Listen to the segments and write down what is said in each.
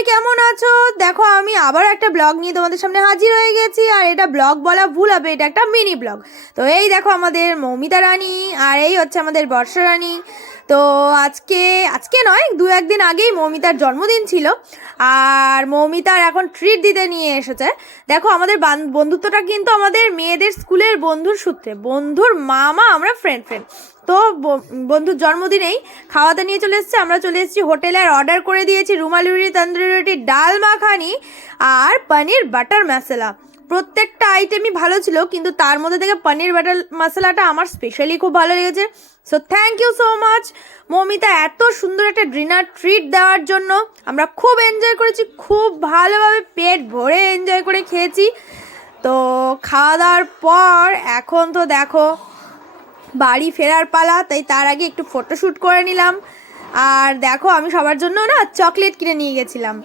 সবাই কেমন আছো? দেখো আমি আবার একটা ব্লগ নিয়ে তোমাদের সামনে হাজির হয়ে গেছি। আর এটা ব্লগ বলা ভুল হবে, এটা একটা মিনি ব্লগ। তো এই দেখো আমাদের মৌমিতা রানী, আর এই হচ্ছে আমাদের বর্ষা রানী। তো আজকে আজকে নয়, দু একদিন আগেই মৌমিতার জন্মদিন ছিল। আর মৌমিতার এখন ট্রিট দিতে নিয়ে এসেছে। দেখো আমাদের বন্ধুত্বটা কিন্তু আমাদের মেয়েদের স্কুলের বন্ধুর সূত্রে, বন্ধুর মামা, আমরা ফ্রেন্ড ফ্রেন্ড। তো বন্ধুর জন্মদিনেই খাওয়াতে নিয়ে চলে এসেছে। আমরা চলে এসেছি হোটেলে, আর অর্ডার করে দিয়েছি রুমালি রুটি, তন্দুরি রুটি, ডাল মাখানি আর পনির বাটার মশলা। প্রত্যেকটা আইটেমই ভালো ছিল, কিন্তু তার মধ্যে থেকে পনির বাটার মশলাটা আমার স্পেশালি খুব ভালো লেগেছে। So thank you so much Moumita, এত সুন্দর একটা ডিনার ট্রিট দেওয়ার জন্য। আমরা খুব এনজয় করেছি, খুব ভালোভাবে পেট ভরে এনজয় করে খেয়েছি। তো খাওয়া দাওয়ার পর এখন তো দেখো বাড়ি ফেরার পালা, তাই তার আগে একটু ফটোশ্যুট করে নিলাম। আর দেখো আমি সবার জন্য না চকলেট কিনে নিয়ে গেছিলাম।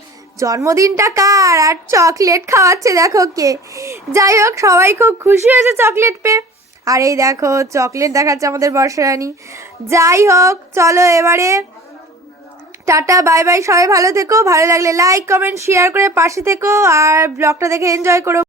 জন্মদিনটা কার আর চকলেট খাওয়াচ্ছে দেখো কে। যাই হোক, সবাই খুব খুশি হয়েছে চকলেট পেয়ে। আর এই দেখো চকলেট দেখাচ্ছে আমাদের বর্ষা রানী। যাই হোক, চলো এবারে টাটা বাই বাই, সবাই ভালো থেকো। ভালো লাগলে লাইক কমেন্ট শেয়ার করে পাশে থেকো, আর ব্লগটা দেখে এনজয় করো।